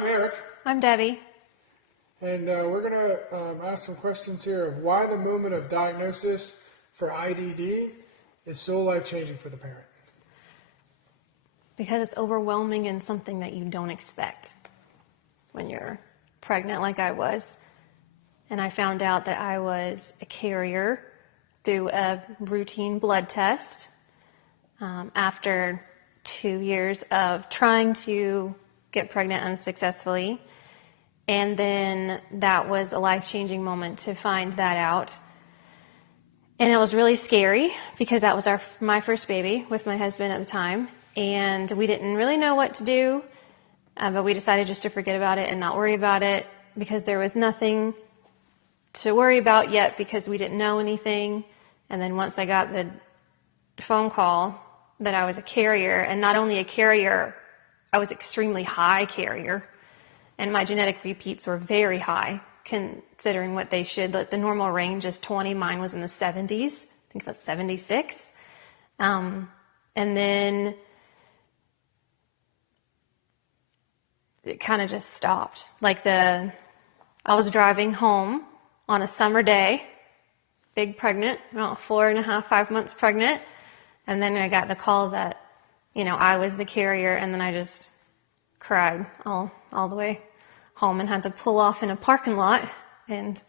I'm Eric. I'm Debbie. And we're going to ask some questions here of why the moment of diagnosis for IDD is so life-changing for the parent. Because it's overwhelming and something that you don't expect when you're pregnant like I was. And I found out that I was a carrier through a routine blood test after 2 years of trying to get pregnant unsuccessfully. And then that was a life-changing moment to find that out. And it was really scary because that was my first baby with my husband at the time. And we didn't really know what to do, but we decided just to forget about it and not worry about it because there was nothing to worry about yet because we didn't know anything. And then once I got the phone call that I was a carrier, and not only a carrier, I was extremely high carrier, and my genetic repeats were very high considering what they should. Like the normal range is 20, mine was in the 70s, I think it was 76. And then it kind of just stopped. I was driving home on a summer day, big pregnant, about 4.5, 5 months pregnant. And then I got the call that, I was the carrier, and then I just cried all the way home and had to pull off in a parking lot and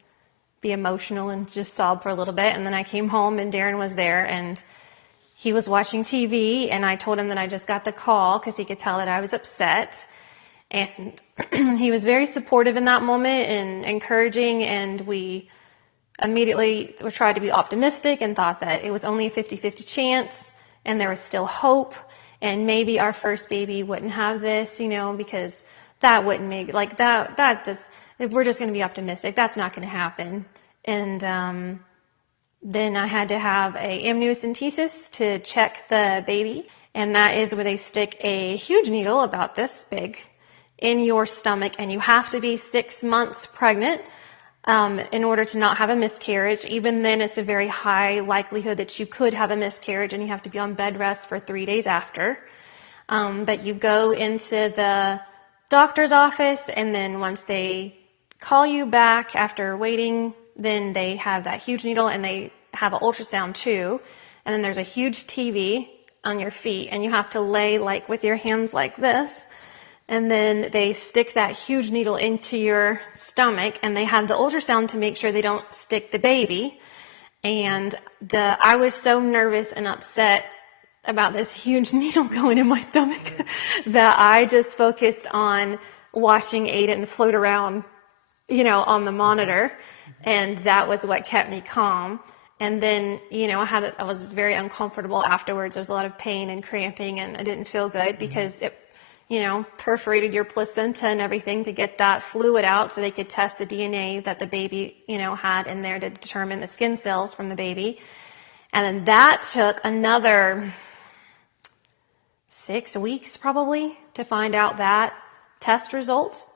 be emotional and just sob for a little bit. And then I came home and Darren was there and he was watching TV, and I told him that I just got the call because he could tell that I was upset. And he was very supportive in that moment and encouraging, and we immediately tried to be optimistic and thought that it was only a 50-50 chance and there was still hope, and maybe our first baby wouldn't have this, because that wouldn't make, if we're just going to be optimistic, that's not going to happen. And then I had to have a amniocentesis to check the baby, and that is where they stick a huge needle about this big in your stomach, and you have to be 6 months pregnant in order to not have a miscarriage. Even then, it's a very high likelihood that you could have a miscarriage, and you have to be on bed rest for 3 days after. But you go into the doctor's office, and then once they call you back after waiting, then they have that huge needle, and they have an ultrasound too. And then there's a huge TV on your feet, and you have to lay with your hands like this. And then they stick that huge needle into your stomach, and they have the ultrasound to make sure they don't stick the baby. And I was so nervous and upset about this huge needle going in my stomach that I just focused on watching Aiden float around, on the monitor. And that was what kept me calm. And then, I was very uncomfortable afterwards. There was a lot of pain and cramping, and I didn't feel good because it perforated your placenta and everything to get that fluid out so they could test the DNA that the baby, had in there to determine the skin cells from the baby. And then that took another 6 weeks probably to find out that test result.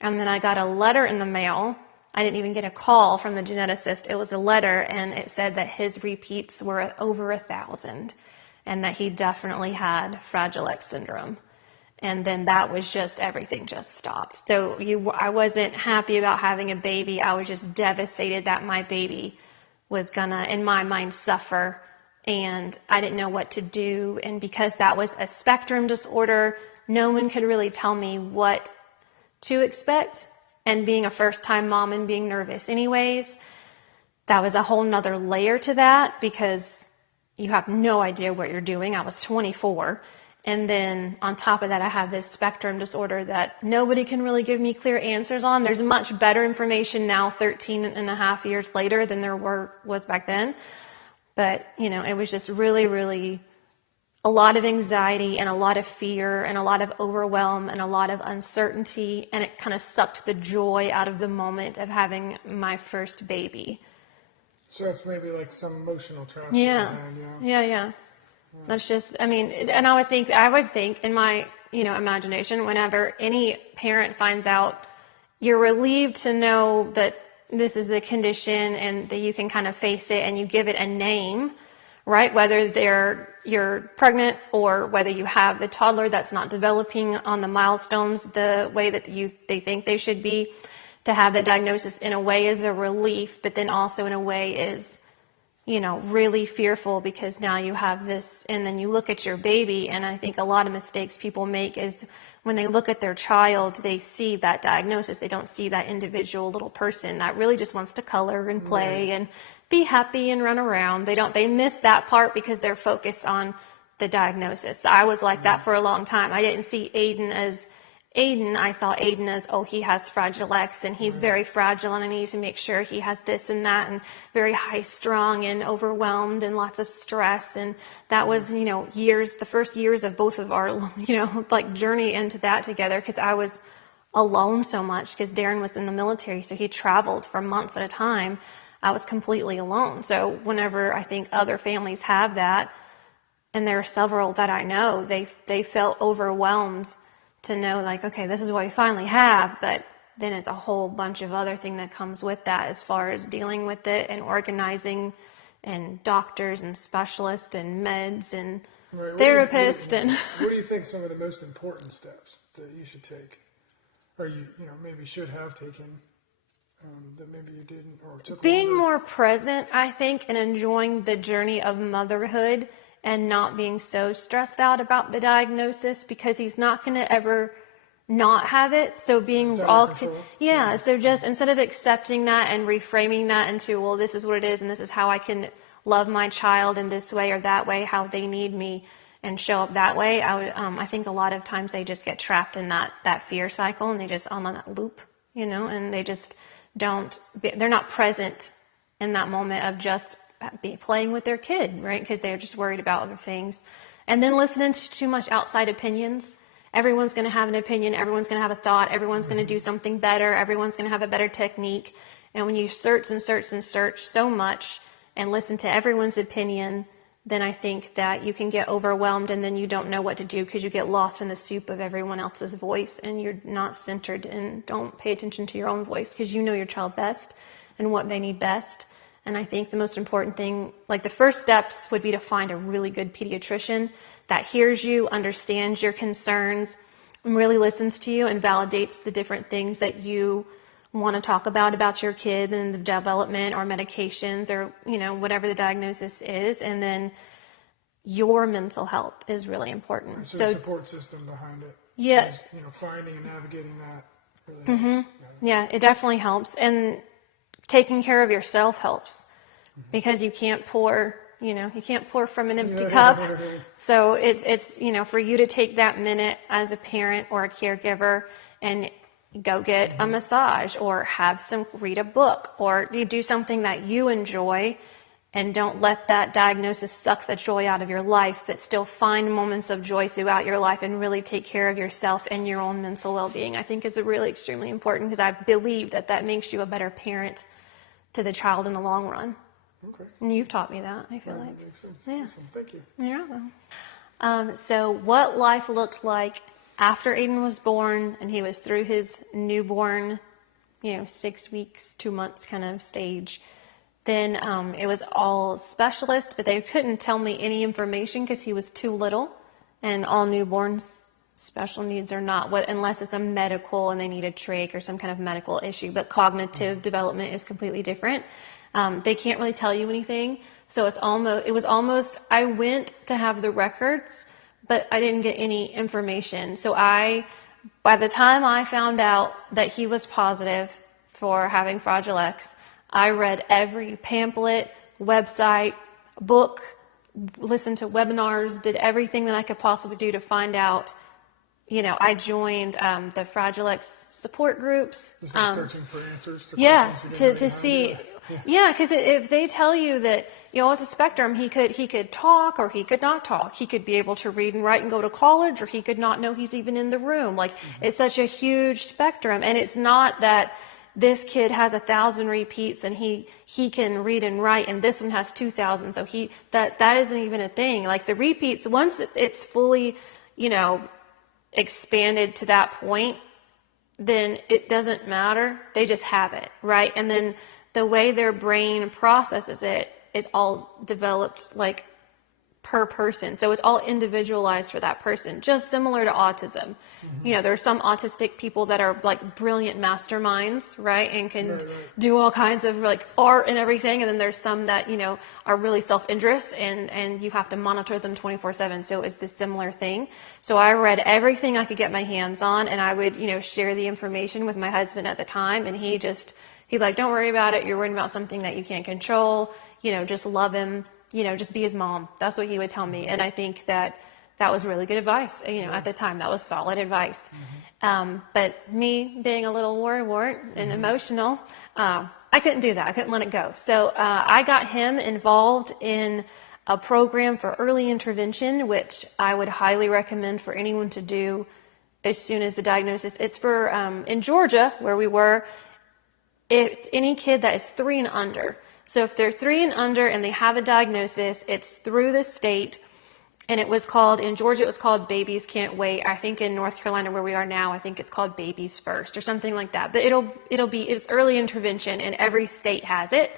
And then I got a letter in the mail. I didn't even get a call from the geneticist. It was a letter, and it said that his repeats were over 1,000 and that he definitely had Fragile X syndrome. And then that was just, everything just stopped. So I wasn't happy about having a baby. I was just devastated that my baby was gonna, in my mind, suffer. And I didn't know what to do. And because that was a spectrum disorder, no one could really tell me what to expect. And being a first-time mom and being nervous anyways, that was a whole nother layer to that because you have no idea what you're doing. I was 24. And then on top of that, I have this spectrum disorder that nobody can really give me clear answers on. There's much better information now, 13 and a half years later, than there was back then. But, it was just really, really a lot of anxiety and a lot of fear and a lot of overwhelm and a lot of uncertainty. And it kind of sucked the joy out of the moment of having my first baby. So it's maybe like some emotional trauma. Yeah. That's just, and I would think in my, imagination, whenever any parent finds out, you're relieved to know that this is the condition and that you can kind of face it and you give it a name, right? Whether you're pregnant or whether you have a toddler that's not developing on the milestones the way that they think they should be, to have the diagnosis in a way is a relief, but then also in a way is, really fearful, because now you have this, and then you look at your baby, and I think a lot of mistakes people make is when they look at their child, they see that diagnosis. They don't see that individual little person that really just wants to color and play and be happy and run around. They miss that part because they're focused on the diagnosis. I was like that for a long time. I didn't see Aiden as Aiden. I saw Aiden as, oh, he has Fragile X and he's very fragile and I need to make sure he has this and that, and very high strung and overwhelmed and lots of stress. And that was, the first years of both of our, like journey into that together, because I was alone so much because Darren was in the military. So he traveled for months at a time. I was completely alone. So whenever I think other families have that, and there are several that I know, they felt overwhelmed to know, like, okay, this is what we finally have, but then it's a whole bunch of other thing that comes with that as far as dealing with it and organizing and doctors and specialists and meds and therapists. What do you think some of the most important steps that you should take, or you maybe should have taken, that maybe you didn't, or took being longer? more present, I think, and enjoying the journey of motherhood, and not being so stressed out about the diagnosis, because he's not going to ever not have it. So being so just instead of accepting that and reframing that into, well, this is what it is and this is how I can love my child in this way or that way, how they need me, and show up that way. I think a lot of times they just get trapped in that fear cycle, and they just on that loop, and they just they're not present in that moment of just playing with their kid, right? Because they're just worried about other things. And then listening to too much outside opinions. Everyone's going to have an opinion. Everyone's going to have a thought. Everyone's going to do something better. Everyone's going to have a better technique. And when you search and search and search so much and listen to everyone's opinion, then I think that you can get overwhelmed, and then you don't know what to do because you get lost in the soup of everyone else's voice, and you're not centered and don't pay attention to your own voice, because you know your child best and what they need best. And I think the most important thing, like the first steps, would be to find a really good pediatrician that hears you, understands your concerns, and really listens to you and validates the different things that you want to talk about your kid and the development or medications or, whatever the diagnosis is. And then your mental health is really important. Right, so support system behind it. Yeah. Is, finding and navigating that really helps. Yeah, it definitely helps. And taking care of yourself helps, because you can't pour from an empty cup. So it's for you to take that minute as a parent or a caregiver and go get a massage, or read a book, or you do something that you enjoy, and don't let that diagnosis suck the joy out of your life, but still find moments of joy throughout your life and really take care of yourself and your own mental well-being. I think is really extremely important, because I believe that makes you a better parent to the child in the long run. Okay. And you've taught me that, I feel like. That makes sense. Yeah. Awesome. Thank you. You're welcome. So what life looked like after Aiden was born and he was through his newborn, 6 weeks, 2 months kind of stage. Then it was all specialist, but they couldn't tell me any information because he was too little, and all newborns special needs are not unless it's a medical and they need a trach or some kind of medical issue. But cognitive development is completely different. They can't really tell you anything. So it was almost, I went to have the records, but I didn't get any information. So by the time I found out that he was positive for having Fragile X, I read every pamphlet, website, book, listened to webinars, did everything that I could possibly do to find out. I joined the Fragile X support groups. Just searching for answers to questions to see. Because if they tell you that, it's a spectrum, he could talk or he could not talk. He could be able to read and write and go to college, or he could not know he's even in the room. Like, it's such a huge spectrum. And it's not that this kid has 1,000 repeats and he can read and write, and this one has 2,000. So that isn't even a thing. Like, the repeats, once it's fully, expanded to that point, then it doesn't matter. They just have it, right? And then the way their brain processes it is all developed like per person. So it's all individualized for that person, just similar to autism. You know, there are some autistic people that are like brilliant masterminds, right? And can do all kinds of like art and everything. And then there's some that, you know, are really self-interest and you have to monitor them 24/7. So it's this similar thing. So I read everything I could get my hands on, and I would, you know, share the information with my husband at the time. And he'd be like, don't worry about it. You're worrying about something that you can't control. You know, just love him. You know, just be his mom. That's what he would tell me. And I think that was really good advice. You know, at the time, that was solid advice. But me being a little worrywart and emotional, I couldn't do that. I couldn't let it go. So I got him involved in a program for early intervention, which I would highly recommend for anyone to do as soon as the diagnosis. It's for, in Georgia, where we were, it's any kid that is 3 and under. So if they're 3 and under and they have a diagnosis, it's through the state, and it was called, in Georgia, it was called Babies Can't Wait. I think in North Carolina, where we are now, I think it's called Babies First or something like that. But it's early intervention, and every state has it.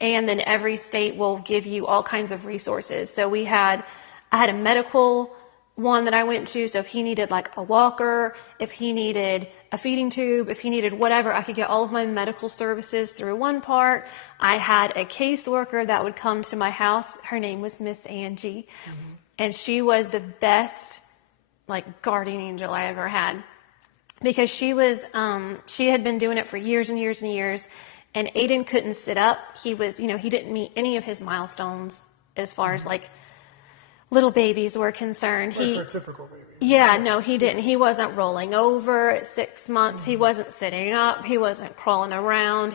And then every state will give you all kinds of resources. So I had a medical one that I went to. So if he needed like a walker, if he needed a feeding tube, if he needed whatever, I could get all of my medical services through one part. I had a caseworker that would come to my house. Her name was Miss Angie. And she was the best like guardian angel I ever had, because she had been doing it for years and years and years. And Aiden couldn't sit up. He didn't meet any of his milestones as far as like little babies were concerned. Like for a typical baby. Yeah, no, he didn't. He wasn't rolling over at 6 months. He wasn't sitting up. He wasn't crawling around.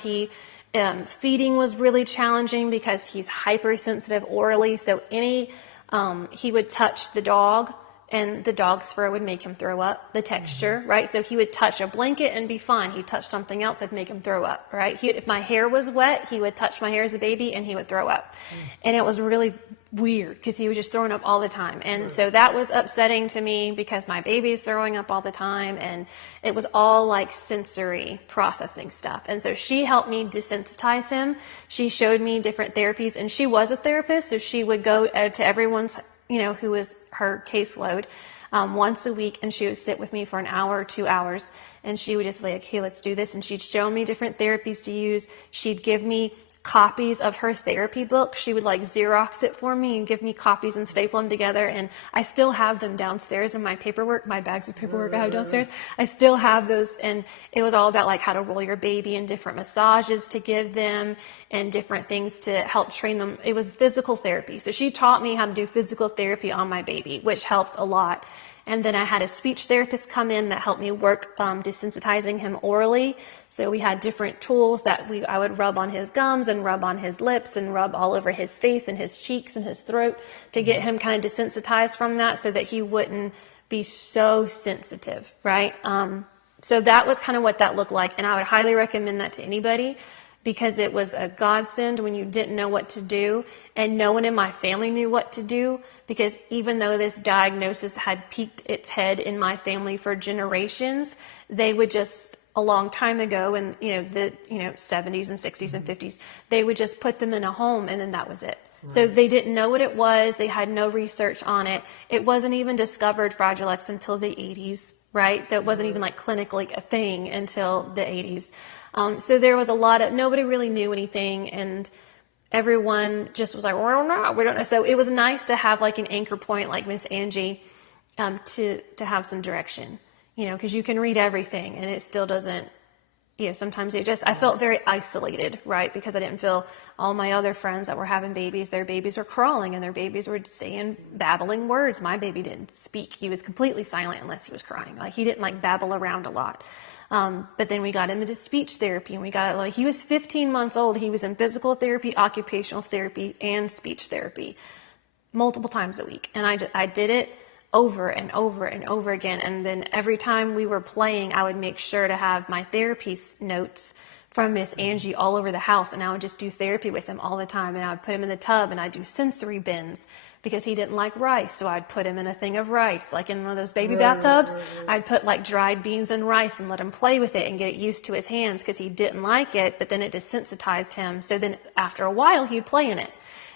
Feeding was really challenging because he's hypersensitive orally. So he would touch the dog, and the dog's fur would make him throw up, the texture, right? So he would touch a blanket and be fine. He'd touch something else, it'd make him throw up, right? If my hair was wet, he would touch my hair as a baby and he would throw up. And it was really weird because he was just throwing up all the time. And so that was upsetting to me because my baby's throwing up all the time, and it was all like sensory processing stuff. And so she helped me desensitize him. She showed me different therapies, and she was a therapist. So she would go to everyone's, who was her caseload, once a week, and she would sit with me for an hour or 2 hours, and she would just be like, hey, let's do this. And she'd show me different therapies to use. She'd give me copies of her therapy book. She would like Xerox it for me and give me copies and staple them together. And I still have them downstairs in my paperwork, my bags of paperwork I have downstairs. I still have those. And it was all about like how to roll your baby and different massages to give them and different things to help train them. It was physical therapy. So she taught me how to do physical therapy on my baby, which helped a lot. And then I had a speech therapist come in that helped me work desensitizing him orally. So we had different tools that I would rub on his gums and rub on his lips and rub all over his face and his cheeks and his throat to get him kind of desensitized from that so that he wouldn't be so sensitive, right? So that was kind of what that looked like. And I would highly recommend that to anybody, because it was a godsend when you didn't know what to do, and no one in my family knew what to do, because even though this diagnosis had peaked its head in my family for generations, they would just, a long time ago in the 70s and 60s and 50s, they would just put them in a home and then that was it. Right. So they didn't know what it was. They had no research on it. It wasn't even discovered, Fragile X, until the 80s, right? So it wasn't even like clinically a thing until the 80s. So there was nobody really knew anything, and everyone just was like, well, we don't know. So it was nice to have like an anchor point like Miss Angie, to have some direction, because you can read everything and it still doesn't, sometimes I felt very isolated, right? Because I didn't feel all my other friends that were having babies, their babies were crawling and their babies were saying, babbling words. My baby didn't speak. He was completely silent unless he was crying. Like he didn't like babble around a lot. But then we got him into speech therapy, and he was 15 months old. He was in physical therapy, occupational therapy, and speech therapy multiple times a week. And I did it over and over and over again. And then every time we were playing, I would make sure to have my therapy notes from Miss Angie all over the house. And I would just do therapy with him all the time. And I would put him in the tub, and I'd do sensory bins, because he didn't like rice. So I'd put him in a thing of rice, like in one of those baby bathtubs. I'd put like dried beans and rice and let him play with it and get it used to his hands, because he didn't like it, but then it desensitized him. So then after a while, he'd play in it.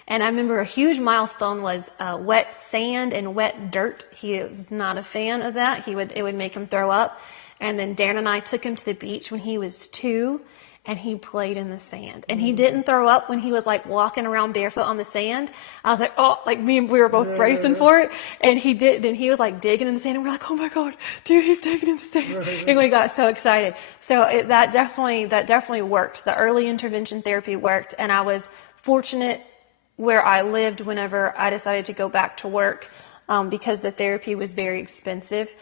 And I remember a huge milestone was wet sand and wet dirt. He was not a fan of that. It would make him throw up. And then Darren and I took him to the beach when he was 2, and he played in the sand. And he didn't throw up when he was like walking around barefoot on the sand. I was like, oh, like we were both bracing for it. And he did. Then he was like digging in the sand, and we're like, oh my God, dude, he's digging in the sand. And we got so excited. So that definitely worked. The early intervention therapy worked. And I was fortunate where I lived whenever I decided to go back to work, because the therapy was very expensive.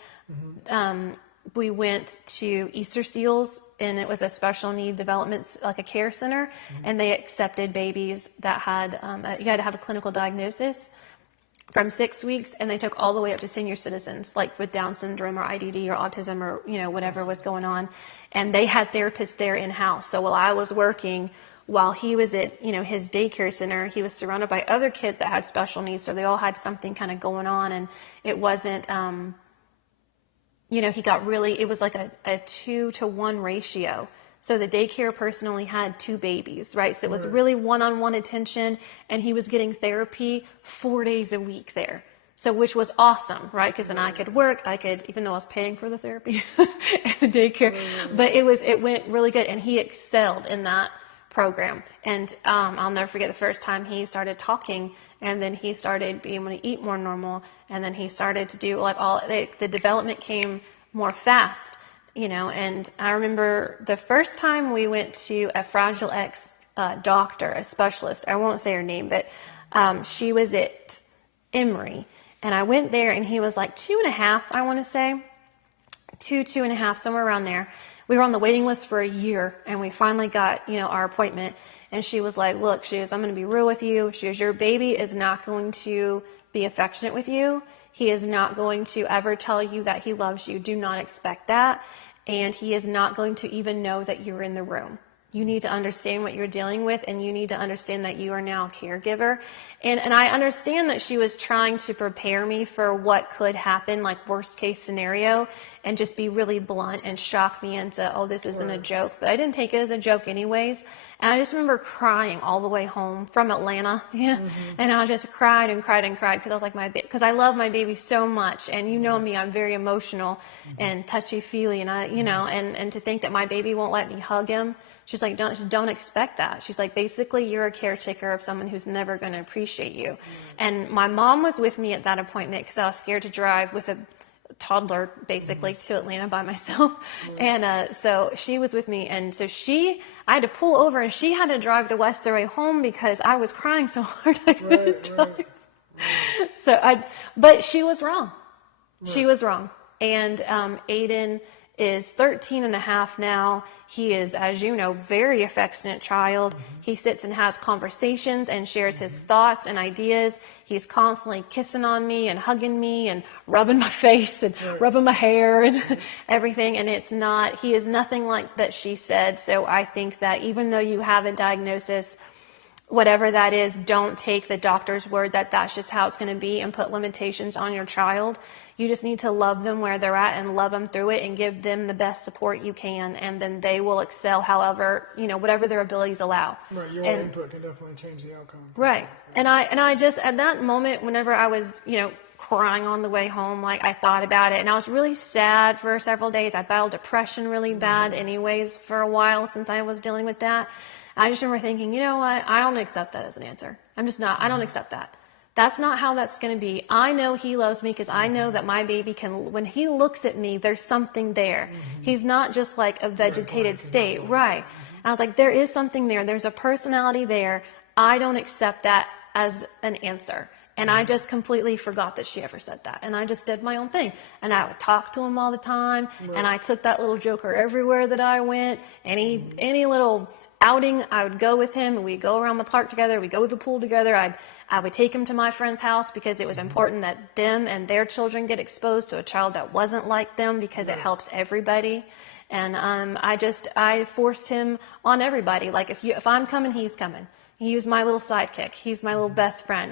We went to Easter Seals, and it was a special need development, like a care center, and they accepted babies that had, you had to have a clinical diagnosis from 6 weeks, and they took all the way up to senior citizens, like with Down syndrome or IDD or autism or, whatever was going on. And they had therapists there in-house. So while I was working, while he was at, his daycare center, he was surrounded by other kids that had special needs. So they all had something kind of going on, and it wasn't, it was like a 2-to-1 ratio. So the daycare person only had 2 babies, right? So it was really one-on-one attention, and he was getting therapy 4 days a week there. So, which was awesome, right? Because then I could work, even though I was paying for the therapy at the daycare, but it went really good, and he excelled in that program. And I'll never forget the first time he started talking, and then he started being able to eat more normal, and then he started to do the development came more fast, and I remember the first time we went to a Fragile X doctor, a specialist. I won't say her name, but she was at Emory, and I went there, and he was like 2.5, I want to say, 2.5, somewhere around there. We were on the waiting list for a year, and we finally got, our appointment. And she was like, look, I'm going to be real with you. Your baby is not going to be affectionate with you. He is not going to ever tell you that he loves you. Do not expect that. And he is not going to even know that you're in the room. You need to understand what you're dealing with, and you need to understand that you are now a caregiver. And I understand that she was trying to prepare me for what could happen, like worst case scenario, and just be really blunt and shock me into, oh, this isn't a joke. But I didn't take it as a joke anyways. And I just remember crying all the way home from Atlanta. Yeah. And I just cried and cried and cried because I was like, because I love my baby so much. And you know me, I'm very emotional and touchy-feely. And and to think that my baby won't let me hug him. She's like, don't expect that. She's like, basically, you're a caretaker of someone who's never going to appreciate you. And my mom was with me at that appointment because I was scared to drive with a toddler, basically, to Atlanta by myself. And so she was with me. And so I had to pull over, and she had to drive the rest of the way home because I was crying so hard I couldn't drive. But she was wrong. She was wrong. And Aiden is 13.5 now. He is, as you know, very affectionate child. He sits and has conversations and shares his thoughts and ideas. He's constantly kissing on me and hugging me and rubbing my face and rubbing my hair and everything. And he is nothing like that she said. So I think that even though you have a diagnosis, whatever that is, don't take the doctor's word that that's just how it's going to be and put limitations on your child. You just need to love them where they're at and love them through it and give them the best support you can, and then they will excel however, whatever their abilities allow. Right, your input can definitely change the outcome. Right. And I just, at that moment, whenever I was, crying on the way home, like I thought about it, and I was really sad for several days. I battled depression really bad anyways for a while since I was dealing with that. I just remember thinking, you know what? I don't accept that as an answer. I don't accept that. That's not how that's going to be. I know he loves me because I know that my baby when he looks at me, there's something there. He's not just like a vegetated state. Right. I was like, there is something there. There's a personality there. I don't accept that as an answer. And I just completely forgot that she ever said that. And I just did my own thing. And I would talk to him all the time. And I took that little joker everywhere that I went. Any little outing, I would go with him, and we'd go around the park together. We'd go to the pool together. I would take him to my friend's house because it was important that them and their children get exposed to a child that wasn't like them because it helps everybody. And I forced him on everybody. Like if I'm coming, he's coming. He's my little sidekick. He's my little best friend.